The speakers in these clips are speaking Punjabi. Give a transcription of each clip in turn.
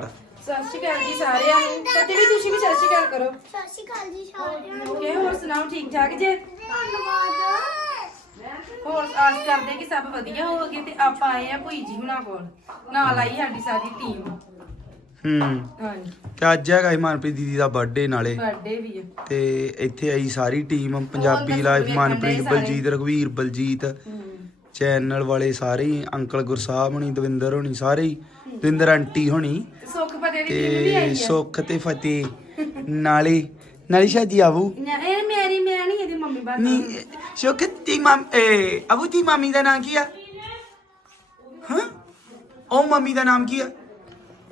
ਸਤਿ ਸ਼੍ਰੀ ਅਕਾਲ ਜੀ ਸਾਰਿਆਂ ਨੂੰ। ਫਤਿਹ ਵੀ ਤੁਸੀਂ ਵੀ ਸਤਿ ਸ਼੍ਰੀ ਅਕਾਲ ਕਰੋ। ਸਤਿ ਸ਼੍ਰੀ ਅਕਾਲ ਜੀ ਸਾਰਿਆਂ ਨੂੰ। ਓਕੇ ਹੋਰ ਸੁਣਾਓ ਠੀਕ ਠਾਕ ਜੇ? ਧੰਨਵਾਦ। ਹੋਰ ਆਸ ਕਰਦੇ ਕਿ ਸਭ ਵਧੀਆ ਹੋਵੋਗੇ ਤੇ ਆਪਾਂ ਆਏ ਆ ਭੁਈ ਜੀ ਹੁਣਾਂ ਕੋਲ। ਨਾਲ ਆਈ ਸਾਡੀ ਸਾਰੀ ਟੀਮ ਹੂੰ। ਹਾਂਜੀ। ਤੇ ਅੱਜ ਹੈਗਾ ਮਨਪ੍ਰੀਤ ਦੀਦੀ ਦਾ ਬਰਥਡੇ ਨਾਲੇ। ਬਰਥਡੇ ਵੀ ਹੈ ਤੇ ਇੱਥੇ ਆਈ ਸਾਰੀ ਟੀਮ ਪੰਜਾਬੀ ਵੇਖਣ ਮਨਪ੍ਰੀਤ। ਬਲਜੀਤ ਰਘਵੀਰ ਬਲਜੀਤ। ਚੈਨਲ ਵਾਲੇ ਸਾਰੇ ਹੀ ਅੰਕਲ ਗੁਰਸਾਹਿਬ ਹੋਣੀ ਦਵਿੰਦਰ ਹੋਣੀ ਸਾਰੇ ਹੀ। ਦਵਿੰਦਰ ਆਂਟੀ ਹੋਣੀ। ਤੇ ਸੁੱਖ ਫਤਿਹ ਦੀ ਟੀਮ ਵੀ ਆਈ ਤੇ ਹੈ ਸੁੱਖ ਤੇ ਫਤਿਹ। ਨਾਲੇ ਨਾਲੇ ਸ਼ਾਜੀ ਆਵੂ। ਨਾ, ਇਹ ਮੇਰੀ ਮੈਂ ਨਹੀਂ ਇਹਦੀ ਮੰਮੀ ਬਾਤ ਨੀ ਸੁੱਖ ਤੀ ਮਮ ਏ ਅਬੂ ਦੀ ਮਾਮੀ ਦਾ ਨਾਮ ਕੀ ਆ? ਹਾਂ? ਉਹ ਮਾਮੀ ਦਾ ਨਾਮ ਕੀ ਆ?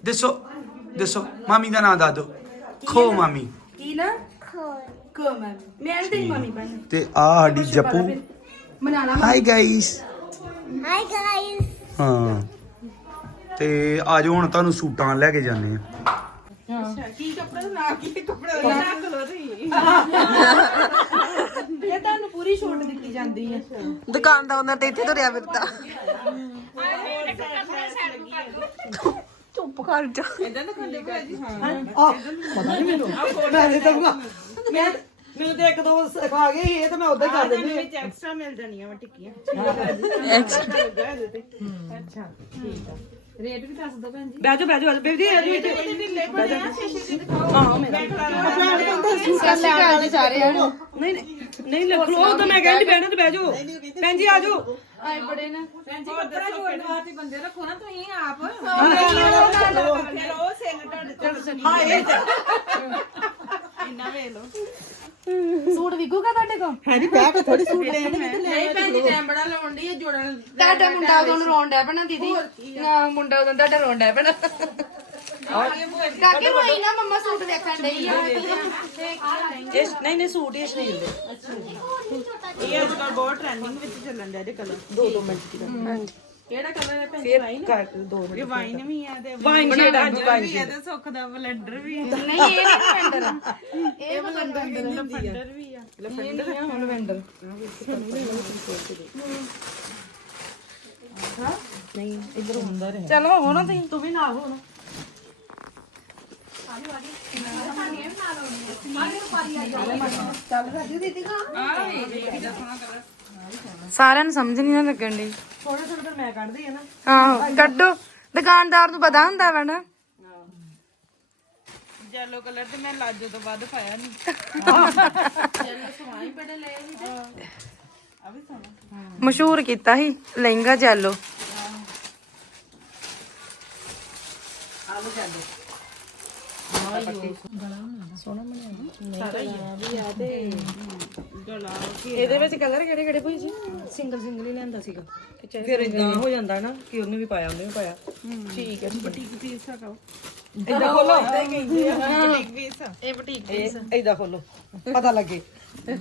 ਦੱਸੋ ਦੱਸੋ ਮਾਮੀ ਦਾ ਨਾਮ ਦੱਸ ਦਿਓ। ਖੋ ਮਾਮੀ। ਕੀ ਨਾ? ਖੋਲ ਕੋ ਮੈਂ ਮੈਂ ਨਹੀਂ ਤੇਰੀ ਮੰਮੀ ਬਣ ਤੇ ਆ ਸਾਡੀ ਜੱਪੂ। ਮਨਾਣਾ ਹਾਈ ਗਾਇਸ ਹਾਈ ਗਾਇਸ ਹਾਂ। ਤੇ ਆਜੋ ਹੁਣ ਤੁਹਾਨੂੰ ਸੂਟਾਂ ਲੈ ਕੇ ਜਾਂਦੇ ਆ ਕੀ ਕੱਪੜਾ ਦਾ ਨਾਂ ਕੀ ਕੱਪੜਾ ਦਾ ਨਾਂ ਖਲੋ ਰਹੀ ਇਹ ਤੁਹਾਨੂੰ ਪੂਰੀ ਛੋਟ ਦਿੱਤੀ ਜਾਂਦੀ ਹੈ। ਦੁਕਾਨ ਦਾ ਉਹਨਾਂ ਤੇ। ਇੱਥੇ ਤੁਰਿਆ ਫਿਰਦਾ ਚੁੱਪ ਕਰ ਜਾ ਮੈਨੂੰ ਤੇ ਇੱਕ ਦੋ ਸਿਖਾ ਗਏ ਇਹ ਤਾਂ ਮੈਂ ਉਦਾਂ ਹੀ ਕਰ ਦਿੰਦੀ ਹਾਂ। ਐਕਸਟਰਾ ਮਿਲ ਜਾਣੀਆਂ ਵਾ ਟਿੱਕੀਆਂ। ਰੇਟ ਵੀ ਦੱਸ ਦੋ ਭੈਣ ਜੀ ਬਹਿ ਜਾਓ ਬਹਿ ਜਾਓ ਬੇਬੀ ਜੀ ਜੀ ਸਾਰਿਆਂ ਨੂੰ ਨਹੀਂ ਨਹੀਂ ਨਹੀਂ ਲੱਗ ਲੋ ਉਦੋਂ ਮੈਂ ਕਹਿੰਦੀ ਬਹਿਣਾ ਤੇ ਬਹਿ ਜਾਓ ਭੈਣ ਜੀ ਆ ਜਾਓ ਆਏ ਬੜੇ ਨਾ ਭੈਣ ਜੀ ਕੱਪੜਾ ਜੋੜਨ ਵਾਸਤੇ ਬੰਦੇ ਰੱਖੋ ਨਾ ਤੁਸੀਂ ਆਪ ਫਿਰ ਉਹ ਸਿੰਘ ਤੁਹਾਡੇ ਤੋਂ ਹਾਂ ਇਹ ਇੰਨਾ ਵੇਖ ਲਓ। ਸੂਟ ਵਿਕੂਗਾ ਤੁਹਾਡੇ ਕੋਲ? ਹੈ ਨਹੀਂ ਬਹਿ ਕੇ ਥੋੜੀ ਸੂਟ ਲੈਣ ਨਹੀਂ ਭੈਣ ਜੀ ਟਾਈਮ ਬੜਾ ਲਾਉਣ ਦੀ ਜੋੜਨ ਤੁਹਾਡਾ ਮੁੰਡਾ ਉਦੋਂ ਰੋਣ ਡਿਆ ਪੈਣਾ ਦੀਦੀ। ਨਾ ਮੁੰਡਾ ਉਦੋਂ ਤੁਹਾਡਾ ਰੋਣ ਡਿਆ ਪੈਣਾ ਕਾਕੇ ਰੋਈ ਨਾ ਮੰਮਾ ਸੂਟ ਵੇਖਣ ਡਈ ਆ। ਇਹ ਨਹੀਂ ਨਹੀਂ ਸੂਟ ਹੀ ਸ਼ਨੀਲ ਦੇ ਇਹ ਅੱਜ ਕੱਲ ਬਹੁਤ ਟ੍ਰੈਂਡਿੰਗ ਵਿੱਚ ਚੱਲਣ ਡਿਆ ਜੇ ਕਲਰ ਦੋ ਦੋ ਮਿੰਟ ਦੀ ਕਿਹੜਾ ਕਲਰ ਹੈ ਭੈਣ ਜੀ? ਫੇਰ ਕਰ ਦੋ ਇਹ ਮਿੰਟ ਵਾਈਨ ਵੀ ਆ ਤੇ ਵਾਈਨ ਸ਼ੇਡ ਅੱਜ ਵਾਈਨ ਵੀ ਆ ਤੇ ਸੁੱਖ ਦਾ ਬਲੈਂਡਰ ਵੀ ਆ ਨਹੀਂ ਇਹ ਨਹੀਂ ਲਵੈਂਡਰ ਇਹ ਲਵੈਂਡਰ ਲਫੰਡਰ ਵੀ ਆ। ਲਵੈਂਡਰ ਹਾਂ ਲਵੈਂਡਰ ਨਹੀਂ ਇਧਰ ਹੁੰਦਾ ਰਹੇ। ਚਲੋ ਹੋ ਨਾ ਤੁਸੀਂ ਤੂੰ ਵੀ ਨਾ ਹੋ ਨਾ। ਸਾਰਿਆਂ ਨੂੰ ਸਮਝ ਨਹੀਂ ਨਾ ਲੱਗਣ ਦੀ ਥੋੜਾ ਥੋੜਾ ਫਿਰ ਮੈਂ ਕੱਢਦੀ ਆ ਨਾ। ਆਹੋ ਕੱਢੋ। ਦੁਕਾਨਦਾਰ ਨੂੰ ਪਤਾ ਹੁੰਦਾ ਵਾ ਨਾ। ਯੈਲੋ ਕਲਰ ਤੇ ਮੈਂ ਲਾਜੋ ਤੋਂ ਵੱਧ ਪਾਇਆ ਨਹੀਂ ਮਸ਼ਹੂਰ ਕੀਤਾ ਸੀ ਲਹਿੰਗਾ ਜੈਲੋ। ਇਹਦੇ ਵਿੱਚ ਕਲਰ ਕਿਹੜੇ ਕਿਹੜੇ ਕੋਈ ਸੀ ਸਿੰਗਲ ਸਿੰਗਲ ਹੀ ਲੈਂਦਾ ਸੀਗਾ। ਫਿਰ ਇਦਾਂ ਹੋ ਜਾਂਦਾ ਨਾ ਕਿ ਉਹਨੇ ਵੀ ਪਾਇਆ ਉਹਨੇ ਵੀ ਪਾਇਆ। ਠੀਕ ਹੈ ਬੁਟੀਕ ਪੀਸ ਆ ਇਦਾਂ ਖੋਲੋ। ਬੁਟੀਕ ਪੀਸ ਆ ਇਹ ਬੁਟੀਕ ਪੀਸ ਇਦਾਂ ਖੋਲੋ ਪਤਾ ਲੱਗੇ। ਇਹ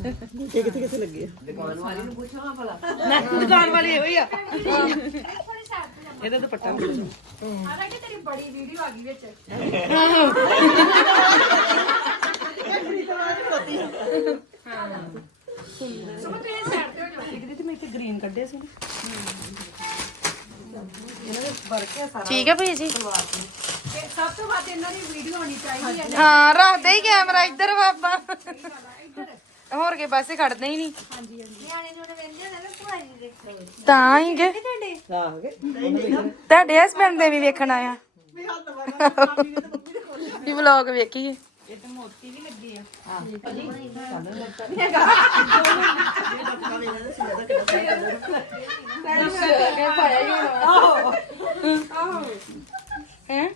ਕਿੱਥੇ ਕਿੱਥੇ ਲੱਗੇ ਆ? ਦੁਕਾਨ ਵਾਲੀ ਨੂੰ ਪੁੱਛੋ ਭਲਾ ਦੁਕਾਨ ਵਾਲੀ ਇਹੋ ਹੀ ਆ। ਇਹਦਾ ਦੁਪੱਟਾ ਵੀ ਪੁੱਛੋ ਇੱਕ ਦੀ ਮੈਂ ਇੱਥੇ ਗ੍ਰੀਨ ਕੱਢਿਆ ਸੀ ਇਹਨਾਂ ਦੇ ਵਰਕ ਆ ਸਾਰਾ ਠੀਕ ਹੈ ਭਾਈ ਜੀ? ਸਭ ਤੋਂ ਵੱਧ ਇਹਨਾਂ ਦੀ ਵੀਡੀਓ ਹੋਣੀ ਚਾਹੀਦੀ ਹੈ ਹਾਂ ਰੱਖਦੇ ਹੀ ਕੈਮਰਾ ਇੱਧਰ ਬਾਬਾ। ਹੋਰ ਕੇ ਪਾਸੇ ਖੜਦੇ ਹੀ ਨਹੀਂ। ਨਿਆਣੇ ਨੂੰ ਵੇਂਦੇ ਨੇ ਭੁਆਰੀ ਦੇ। ਤਾਂ ਹੀ ਕਿ ਆ ਗਏ ਤੁਹਾਡੇ ਹਸਬੰਡ ਦੇ ਵੀ ਵੇਖਣ ਆਇਆ। ਵੀ ਵਲੌਗ ਵੇਖੀਏ। ਇਹ ਤੇ ਮੋਤੀ ਵੀ ਲੱਗੀ ਆ। ਹੈ?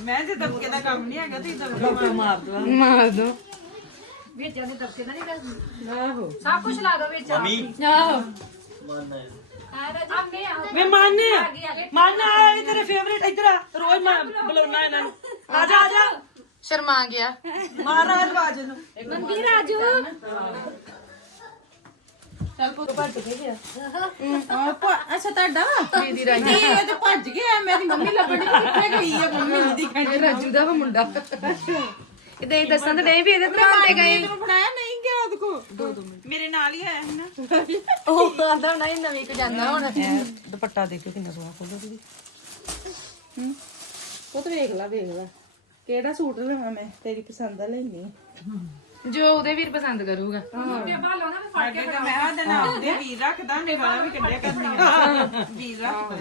ਮੈਂ ਜੇ ਦਬਕੇ ਦਾ ਕੰਮ ਨਹੀਂ ਹੈਗਾ ਤੁਸੀਂ ਦਬਕੇ ਮਾਰ ਦਵਾ ਮਾਰ ਦੋ। ਵੇ ਮੰਨ ਮੰਨ ਆ ਇਹ ਤੇਰੇ ਫੇਵਰੇਟ ਇੱਧਰ ਆ। ਰੋਜ਼ ਮੈਂ ਬੁਲਾਉਣਾ ਇਹਨਾਂ ਨੂੰ। ਆ ਜਾ ਆ ਜਾ। ਸ਼ਰਮਾ ਗਿਆ। ਮਾਰ ਆ ਆਵਾਜ਼ ਨੂੰ ਅੱਛਾ ਤੁਹਾਡਾ? ਦੀਦੀ ਰਾਜੀ। ਇਹ ਤੇ ਭੱਜ ਗਿਆ ਮੇਰੀ ਮੰਮੀ ਲੱਭਣ ਕਿੱਥੇ ਗਈ ਆ ਮੰਮੀ? ਨਹੀਂ ਦਿਖਣੀ ਰਾਜੂ ਦਾ ਵਾ ਮੁੰਡਾ। ਇਹਦੇ ਦੱਸਣ ਤੇ ਨਹੀਂ ਵੀ ਇਹਦੇ ਦੁਕਾਨ ਤੇ ਗਏ। ਤੈਨੂੰ ਫੜਾਇਆ ਨਹੀਂ ਗਿਆ ਰੁਕੋ ਦੋ ਦੋ ਮਿੰਟ। ਮੇਰੇ ਨਾਲ ਹੀ ਆਇਆ ਹੈ ਨਾ। ਉਹ ਆਂਦਾ ਨਹੀਂ ਨਵੀਂ ਕੋ ਜਾਂਦਾ ਹੁਣ ਦੁਪੱਟਾ ਦੇਖੋ ਕਿੰਨਾ ਸੋਹਣਾ ਖੁੱਲਦਾ ਦੀਦੀ ਉਹ ਤਾਂ ਵੇਖ ਲੈ ਵੇਖ ਲੈ। ਕਿਹੜਾ ਸੂਟ ਲਵਾਂ ਮੈਂ? ਤੇਰੀ ਪਸੰਦ ਦਾ ਲੈਣੀ ਜੋ ਉਹਦੇ ਵੀਰ ਪਸੰਦ ਕਰੂਗਾ। ਅੱਗੇ ਤੇ ਮੈਂ ਉਹਦੇ ਨਾਮ ਦੇ ਵੀਰ ਰੱਖਦਾ ਨੇ ਵਾਲਾ ਵੀ ਕੱਢਿਆ ਕਰਨੀਆਂ। ਵੀਰ ਰੱਖਦਾ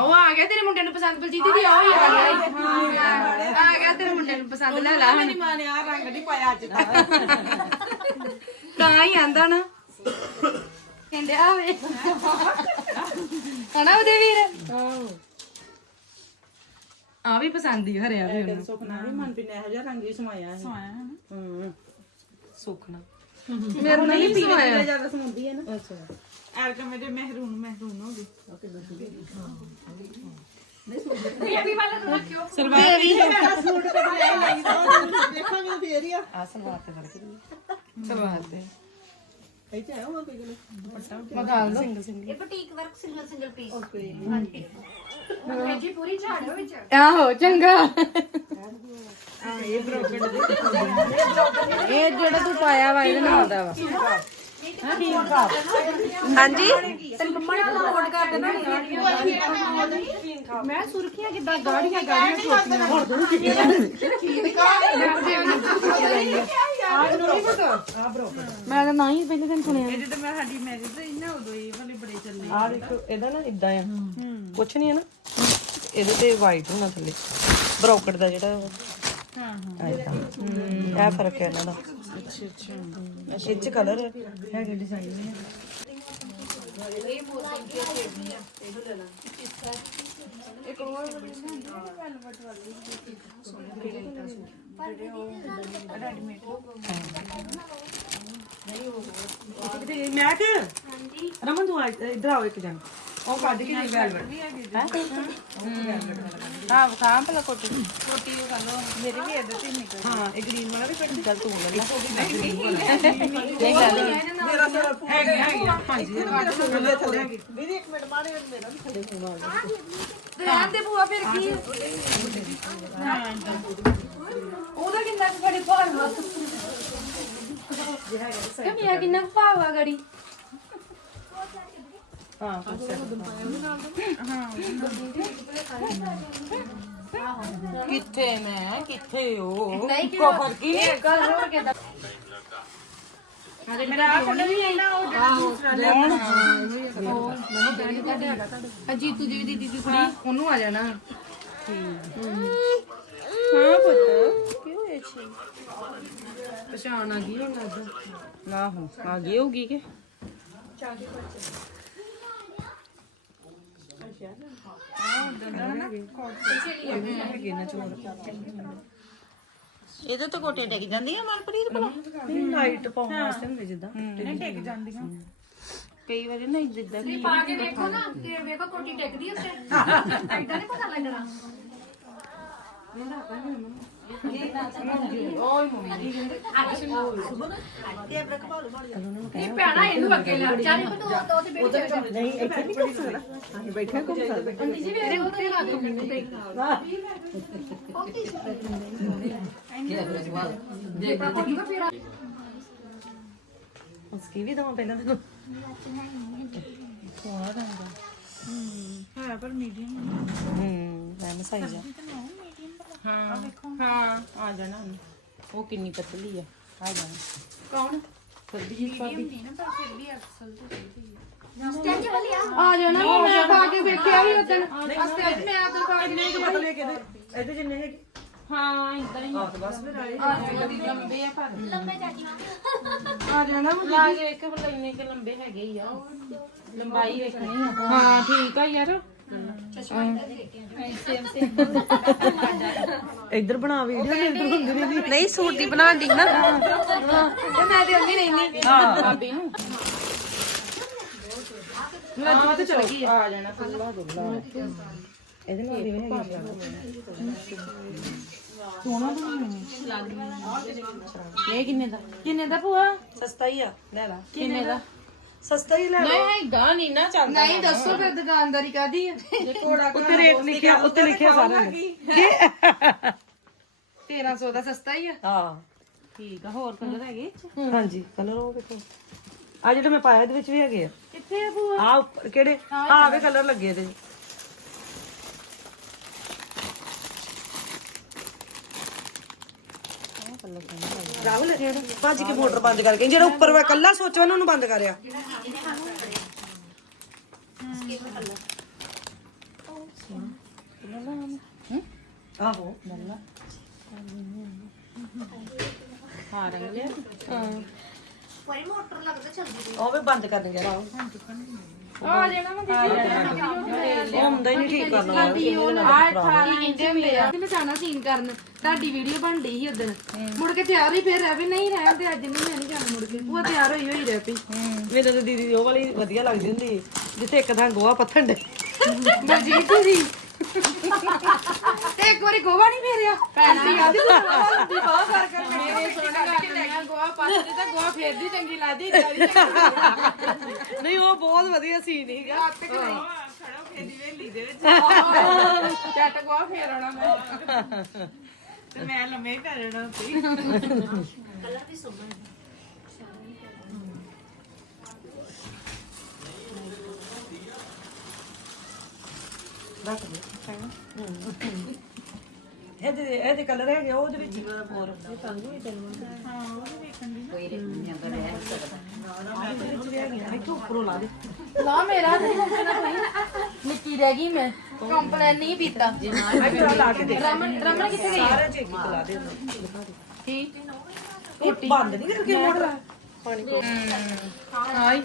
ਉਹ ਆ ਗਿਆ ਤੇਰੇ ਮੁੰਡੇ ਨੂੰ ਪਸੰਦ ਬਲਜੀਤ ਦੀ ਆਓ ਹੀ ਆ ਗਿਆ। ਆ ਗਿਆ। ਤੇਰੇ ਮੁੰਡੇ ਨੂੰ ਪਸੰਦ ਲੈ ਲਾ ਮੇਰੀ ਮਾਂ ਨੇ ਆ ਰੰਗ ਨਹੀਂ ਪਾਇਆ ਅੱਜ ਤੱਕ ਤਾਂ ਹੀ ਆਂਦਾ ਨਾ। ਕਹਿੰਦੇ ਆਵੇ ਹਣਾ ਉਹਦੇ ਵੀਰ? ਆ ਵੀ ਪਸੰਦ ਹੀ ਹਰਿਆ ਵੀ ਉਹਨੂੰ। ਸੁਖਨਾ ਵੀ ਮਨ ਵੀ ਇਹੋ ਜਿਹਾ ਰੰਗ ਹੀ ਸਮਾਇਆ ਹੈ ਸਮਾਇਆ ਹੂੰ। ਸੁਖਣਾ। ਮੇਰੇ ਨਾਲ ਹੀ ਸਵਾਇਆ। ਜ਼ਿਆਦਾ ਸਮਾਉਂਦੀ ਹੈ ਨਾ। ਅੱਛਾ। ਐਰ ਕਿ ਮੇਰੇ ਮਹਿਰੂਨ ਮਹਿਰੂਨ ਹੋ ਗਈ ਆ। ਸਲਵਾਰ ਤੇ ਫੜ ਕੇ ਸਲਵਾਰ ਤੇ। ਇਹ boutique work single single piece ਹਾਂਜੀ। ਆਹੋ ਚੰਗਾ। ਇਹ ਜਿਹੜਾ ਤੂੰ ਪਾਇਆ ਵਾ ਇਹਦੇ ਨਾਲ ਦਾ ਵਾ। ਹਾਂਜੀ? ਮੈਂ ਸੁਰਖੀਆਂ ਕਿੱਦਾਂ ਗਾੜੀਆਂ ਗਾੜੀਆਂ ਛੋਟੀਆਂ ਹੁਣ ਦੋ ਕਿੱਡੀਆਂ ਮੈਂ ਤਾਂ ਨਹੀਂ ਪਹਿਲੇ ਦਿਨ ਸੁਣਿਆ। ਇਹ ਜਦੋਂ ਮੈਂ ਸਾਡੀ ਮੈਰਿਜ ਹੋਈ ਨਾ ਉਦੋਂ ਇਹ ਵਾਲੇ ਬੜੇ ਚੱਲੇ। ਆ ਦੇਖੋ ਇਹਦਾ ਨਾ ਇਦਾਂ ਆ। ਕੁਛ ਨਹੀਂ ਹੈ ਨਾ। ਇਹਦੇ ਤੇ ਵਾਈਟ ਹੋਣਾ ਥੱਲੇ। ਬਰੋਕਟ ਦਾ ਜਿਹੜਾ ਹਾਂ ਹਾਂ। ਇਹ ਫ਼ਰਕ ਹੈ ਇਹਨਾਂ ਦਾ। ਅੱਛਾ ਅੱਛਾ। ਇਹ ਚ ਕਲਰ ਹੈਗੇ ਡਿਜ਼ਾਈਨ ਨੇ। ਮੈਂ ਕਿ ਰਮਨ ਤੂੰ ਆ ਇਧਰ ਆਓ ਇੱਕ ਜਣ। ਉਹ ਕੱਢ ਕੇ ਨਹੀਂ ਵੈਲਵਟ। ਹਾਂ? ਖਾਂ ਪਹਿਲਾਂ ਕੋਟੀ। ਮੇਰੇ ਵੀ ਇਹਦੇ ਤੇ ਨਿਕਲ ਹਾਂ ਇਹ ਗ੍ਰੀਨ ਵਾਲਾ ਵੀ ਕੱਢ ਚੱਲ ਤੂੰ ਲੈ ਲਾ। ਹੈਗੇ ਹੈਗੇ ਹਾਂਜੀ ਰਹਿਣ ਦੇ ਭੂਆ ਫਿਰ ਕੀ? ਉਹਦਾ ਕਿੰਨਾ ਕੁ ਬੜੇ ਭਾਰ ਵਾ? ਕਮੀਆ ਕਿੰਨਾ ਕੁ ਭਾਰ ਵਾ ਗੜੀ? ਕਿੱਥੇ ਮੈਂ ਕਿੱਥੇ ਹੋ ਨਹੀਂ ਕਿ ਕੋਫਰ ਕੀ ਗੱਲ ਹੋਰ ਕਿਦਾਂ ਮੇਰਾ ਆ ਕਲਰ ਵੀ ਹੈ ਨਾ ਉਹ ਜਿਹੜਾ ਦੂਸਰਾ ਅਜੀਤੂ ਦੀ ਦੀਦੀ ਦੀ ਕੁੜੀ ਉਹਨੂੰ ਆ ਜਾਣਾ ਹਾਂ ਪੁੱਤ ਕਿਉਂ ਇਹ ਛੇ ਪਛਾਣ ਆ ਗਈ ਹੁਣ ਲੱਗਦਾ ਨਾ ਹੋ ਆ ਗਈ ਹੋਗੀ ਕਿ ਇਹਦੇ ਤੋਂ ਕੋਟੇ ਡਿੱਗ ਜਾਂਦੀਆਂ ਮਨਪ੍ਰੀਤ ਭਲਾ ਲਾਈਟ ਪਾਉਣ ਵਾਸਤੇ ਹੁੰਦੇ ਜਿੱਦਾਂ। ਨਹੀਂ ਡਿੱਗ ਜਾਂਦੀਆਂ। ਕਈ ਵਾਰੀ ਨਾ ਜਿੱਦਾਂ ਪਾ ਕੇ ਵੇਖੋ ਨਾ ਕਿ ਵੇਖੋ ਕੋਟੀ ਟਿਕਦੀ ਉੱਤੇ। ਐਦਾਂ ਨਹੀਂ ਪਤਾ ਲੱਗਣਾ। ਨਹੀਂ ਪੈਣਾ ਇਹਨੂੰ ਅੱਗੇ ਲੈ ਚਾਰੇ ਦੋ ਤੇ ਬੈਠੇ ਨਹੀਂ ਇੱਥੇ ਨਹੀਂ ਕਰ ਸਕਦਾ ਅਸੀਂ ਬੈਠੇ ਘੁੰਮ ਸਕਦੇ ਆਂਟੀ ਜੀ ਮੇਰੇ ਉੱਤੇ ਰੱਖ ਮੈਨੂੰ ਤੇ ਉਸਕੀ ਵੀ ਦਵਾਂ ਪਹਿਲਾਂ ਤੈਨੂੰ ਹੈ ਪਰ ਮੀਡੀਅਮ ਹੂੰ ਮੈਂ ਸਾਈਜ਼ ਆ ਹਾਂ ਹਾਂ। ਆ ਜਾਣਾ ਉਹਨੇ। ਉਹ ਕਿੰਨੀ ਪਤਲੀ ਆ। ਆ ਜਾਣਾ। ਕੌਣ? ਸਰਬਜੀਤ ਭਾਬੀ ਆ। ਜਾਣਾ ਵਾ, ਮੈਂ ਪਾ ਕੇ ਵੇਖਿਆ ਵੀ ਉਦੋਂ ਅਸਤੇ ਮੈਂ ਆਦਰ ਪਾ ਕੇ ਕਿੰਨੇ ਪਤਲੇ ਕਿਹਦੇ? ਇਹਦੇ ਜਿੰਨੇ ਹੈਗੇ? ਹਾਂ ਇਦਾਂ ਹੀ ਆਹ ਤਾਂ ਬਸ ਫਿਰ ਆਏ। ਲੰਬੇ ਆ ਪਰ ਲੰਬੇ ਚਾਚੀ ਆ ਜਾਣਾ ਲਾ ਕੇ ਵੇਖ ਭਲਾ ਇੰਨੇ ਕਿ ਲੰਬੇ ਹੈਗੇ ਹੀ ਆ। ਲੰਬਾਈ ਵੇਖਣੀ ਆ। ਹਾਂ ਠੀਕ ਆ ਯਾਰ। ਇੱਧਰ ਬਣਾ ਵੀਡੀਓ ਮੇਰੇ ਤੋਂ ਹੁੰਦੀ ਨਹੀਂ ਨਹੀਂ ਸੂਟ ਦੀ ਬਣਾਉਣ ਦੀ ਨਾ। ਤੇ ਮੈਂ ਤੇ ਅੰਦੀ ਰਹਿੰਦੀ। ਹਾਂ। ਭਾਬੀ ਨੂੰ। ਆ ਤੇ ਚਲ ਗਈ ਆ। ਜਾਣਾ ਫੁੱਲਾ ਦੁੱਲਾ ਇਹਦੇ ਨਾਲ ਵੀ ਹੈਗੀ। ਇਹ ਕਿੰਨੇ ਦਾ? ਕਿੰਨੇ ਦਾ ਭੂਆ? ਸਸਤਾ ਹੀ ਆ ਲੈ ਲਾ। ਕਿੰਨੇ ਦਾ? ਸਸਤਾ ਹੀ ਲੈ ਲਾ ਨਹੀਂ ਗਾ ਨਹੀਂ ਨਾ ਚੱਲਦਾ ਨਹੀਂ ਦੱਸੋ ਫਿਰ ਦੁਕਾਨਦਾਰੀ ਕਾਦੀ ਆ? ਉੱਤੇ ਰੇਟ ਲਿਖਿਆ ਉੱਤੇ ਲਿਖਿਆ ਸਾਰਾ ਨੇ 1300 ਦਾ ਸਸਤਾ ਹੀ ਆ। ਹਾਂ। ਠੀਕ ਆ ਹੋਰ ਕਲਰ ਹੈਗੇ? ਹਾਂਜੀ ਕਲਰ ਉਹ ਵੇਖੋ ਆ ਜਿਹੜੇ ਮੈਂ ਪਾਇਆ ਇਹਦੇ ਵਿੱਚ ਵੀ ਹੈਗੇ ਆ। ਕਿੱਥੇ ਆ ਭੂਆ? ਆ ਉੱਪਰ ਕਿਹੜੇ? ਹਾਂ ਵੇ ਕਲਰ ਲੱਗੇ ਇਹਦੇ। ਰਾਹੁਲ, ਭੱਜ ਕੇ ਮੋਟਰ ਬੰਦ ਕਰਕੇ ਜਿਹੜਾ ਉੱਪਰ ਵਾ, ਕੱਲਾ ਸੋਚੋ ਨਾ ਉਹਨੂੰ ਬੰਦ ਕਰਿਆ। ਆਹੋ। ਹਾਂ, ਰੰਗ ਲਿਆ। ਪਰੇ ਮੋਟਰ ਲੱਗਦਾ ਚੱਲਦੀ ਉਹ ਵੀ ਬੰਦ ਕਰਨ ਗਿਆ ਰਾਹੁਲ ਆ ਜਾਣਾ ਮੈਂ ਉਹ ਹੁੰਦਾ ਹੀ ਨਹੀਂ ਠੀਕ ਕਰਨਾ ਆ 18 ਇੰਚ ਹੁੰਦੇ ਆ? ਮੈਂ ਜਾਣਾ ਸੀਨ ਕਰਨ। ਤੁਹਾਡੀ ਵੀਡੀਓ ਬਣ ਡਈ ਸੀ ਉਦੋਂ। ਮੁੜ ਕੇ ਤਿਆਰ ਹੀ ਫੇਰ ਰਹਿ ਵੀ ਨਹੀਂ ਰਹਿਣ ਤੇ ਅੱਜ ਨਹੀਂ ਮੈਂ ਨਹੀਂ ਜਾਣਾ ਮੁੜ ਕੇ। ਉਹ ਤਿਆਰ ਹੋਈ ਹੋਈ ਰਹਿ ਪਈ। ਮੇਰੇ ਤਾਂ ਦੀਦੀ ਦੀ ਉਹ ਵਾਲੀ ਵਧੀਆ ਲੱਗਦੀ ਹੁੰਦੀ ਜਿੱਥੇ ਇੱਕ ਥਾਂ ਗੋਹਾ ਪੱਥਣ ਦੇ ਬਲਜੀਤ ਜੀ। ਤੇ ਇੱਕ ਵਾਰੀ ਗੋਵਾ ਨਹੀਂ ਫੇਰਿਆ। ਭੈਣ। ਦੀ ਯਾਦ ਹੁੰਦੀ ਬਹੁਤ ਕਰ ਕਰ ਮੇਰੇ ਸੋਹਣੇ ਗੋਵਾ ਪੱਥਦੀ ਤਾਂ ਗੋਵਾ ਫੇਰਦੀ ਚੰਗੀ ਲੱਗਦੀ ਇਦਾਂ ਨਹੀਂ ਉਹ ਬਹੁਤ ਵਧੀਆ ਸੀਨ ਸੀਗਾ। ਖੜੋ ਫੇਰੀ ਵੇਲੀ ਦੇ ਵਿੱਚ। ਚੱਟ ਗੋਵਾ ਫੇਰ ਆਉਣਾ ਮੈਂ। ਤੇ ਮੈਂ ਲੰਮੇ ਹੀ ਪੈ ਜਾਣਾ ਉੱਤੇ ਕਲਰ ਵੀ ਸੋਹਣਾ ਇਹਦੇ ਇਹਦੇ ਕਲਰ ਹੈਗੇ ਆ, ਉਹਦੇ ਵਿੱਚ ਹੋਰ ਵੇਖੋ ਉੱਪਰੋਂ ਲਾ ਦੇ। ਲਾ ਮੇਰਾ ਨਹੀਂ ਮੁੱਕਣਾ ਕੋਈ। ਨਿੱਕੀ ਰਹਿ ਗਈ ਮੈਂ। ਕੰਪਲੇਨ ਨਹੀਂ ਪੀਤਾ ਇੱਧਰ ਲਾ ਕੇ ਦੇ ਰਮਨ ਰਮਨ ਕਿੱਥੇ ਗਈ? ਸਾਰਾ ਚ ਇੱਕ ਇੱਕ ਲਾ ਦੇ ਠੀਕ ਇਹ ਬੰਦ ਨਹੀਂ ਕਰਕੇ ਮੋਟਰ ਪਾਣੀ ਹਾਈ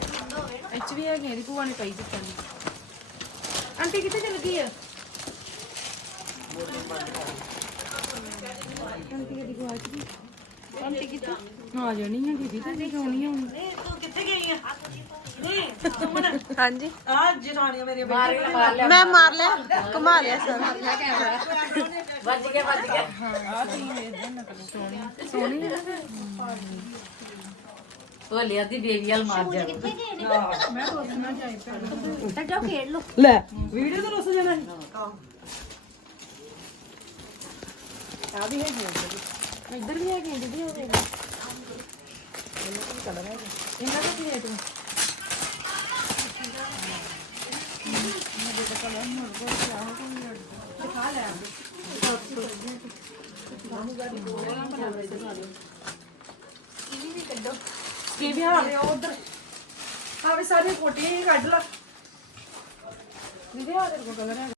ਐਚ ਵੀ ਹੈਗੀ ਇਹਦੀ ਭੂਆ ਨੇ ਪਾਈ ਦਿੱਤਾ ਨਹੀਂ ਆਂਟੀ ਕਿੱਥੇ ਚਲ ਗਈ ਆ? ਆਂਟੀ ਕਿਹਦੀ ਗਵਾਚ ਗਈ ਆਂਟੀ ਕਿੱਥੇ ਆ ਜਾਣੀ ਹੈ ਦੀਦੀ ਤੇ ਕਿਉਂ ਨਹੀਂ ਆਉਣੀ ਨਹੀਂ ਤੂੰ ਕਿੱਥੇ ਗਈ ਆ ਨਹੀਂ ਸੁਮਨ ਹਾਂਜੀ। ਆ ਜਠਾਣੀਆਂ ਮੇਰੀਆਂ ਬੇਟੀਆਂ ਮੈਂ ਮਾਰ ਲਿਆ ਘੁਮਾ ਲਿਆ ਸਰ। ਤਾਂ ਜਾਓ ਖੇਡ ਲਓ ਲੈ ਵੀਡੀਓ ਤਾਂ ਰੁੱਸ ਜਾਣਾ ਸੀ ਇੱਧਰ ਵੀ। ਹੈਗੀ ਦੀਦੀ, ਉਹ ਦੇਖ ਇਹਨਾਂ ਦਾ ਕੀ ਰੇਟ ਹੈ ਕੀ ਵੀ ਹਾਲ ਹੈ ਉਧਰ? ਆ ਵੀ ਸਾਰੀਆਂ ਕੋਟੀਆਂ ਹੀ ਕੱਢ ਲਾ। ਦੀਦੀ, ਆ ਤੇਰੇ ਕੋਲ ਕਲਰ ਹੈ